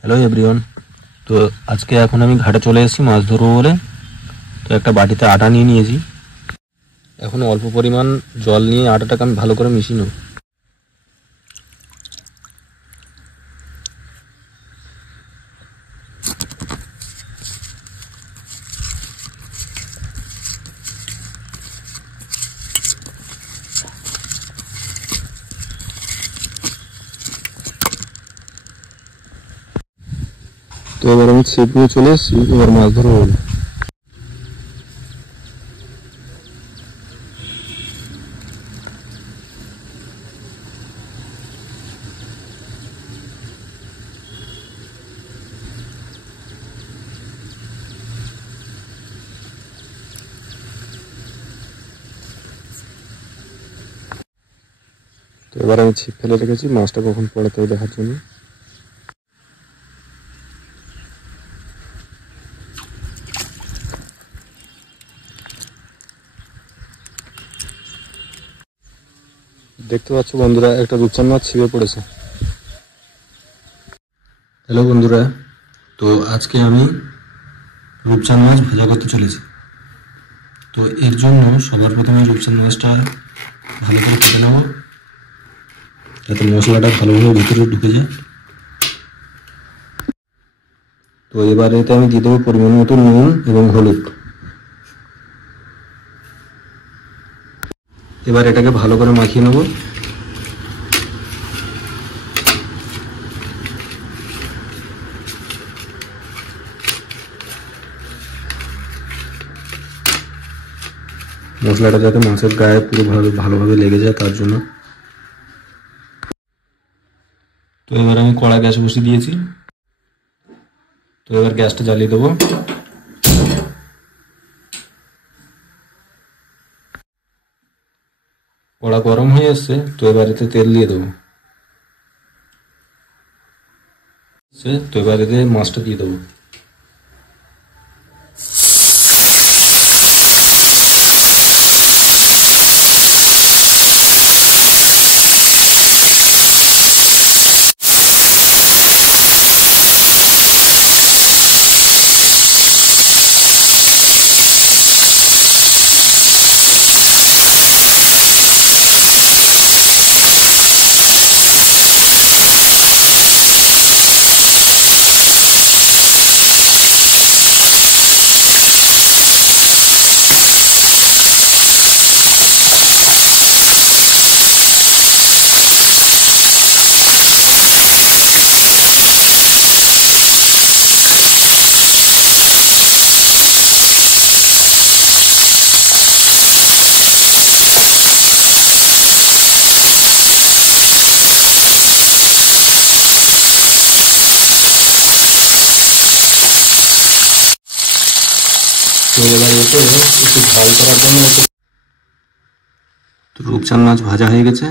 Hello everyone. তো আজকে এখন আমি ঘাটে চলে এসেছি মাছ ধরবো বলে। তো একটা বাটিতে আটা নিয়ে নিয়েছি। এখন অল্প পরিমাণ জল নিয়ে আটাটাকে আমি ভালো করে মিশিয়ে নেব। তো এবার আমি ছিপ নিয়ে চলে এসেছি, এবার মাছ ধরবো বলে। তো এবার আমি ছিপ ফেলে রেখেছি মাছটা কখন পড়ে তাই দেখার জন্য। দেখতে পাচ্ছ বন্ধুরা, একটা রূপচাঁদ মাছ ছিপে পড়েছে। হ্যালো বন্ধুরা, তো আজকে আমি রূপচাঁদ মাছ ভাজা করতে চলেছি। তো এর জন্য সবার প্রথমে রূপচাঁদ মাছটা ভালো করে কেটে নেব, যাতে মশলাটা ভালোভাবে ভিতরে ঢুকে যায়। তো এবার এতে আমি দিয়ে দেবো পরিমাণ মতো নুন এবং হলুদ। এবার এটাকে ভালো করে মাখিয়ে নেব। মশলাটা যাতে মাছের গায়ে পুরো ভালোভাবে লেগে যায় তার জন্য। তো এবার আমি কড়া গ্যাস বসিয়ে দিয়েছি। তো এবার গ্যাসটা জ্বালিয়ে দেবো। কড়া গরম হয়ে এসছে, তো এবার এতে তেল দিয়ে দেবো। তো এবার এতে মাছটা দিয়ে দেবো। তো এবার এতে একটু ঝাল করার জন্য রূপচাঁদ মাছ ভাজা হয়ে গেছে।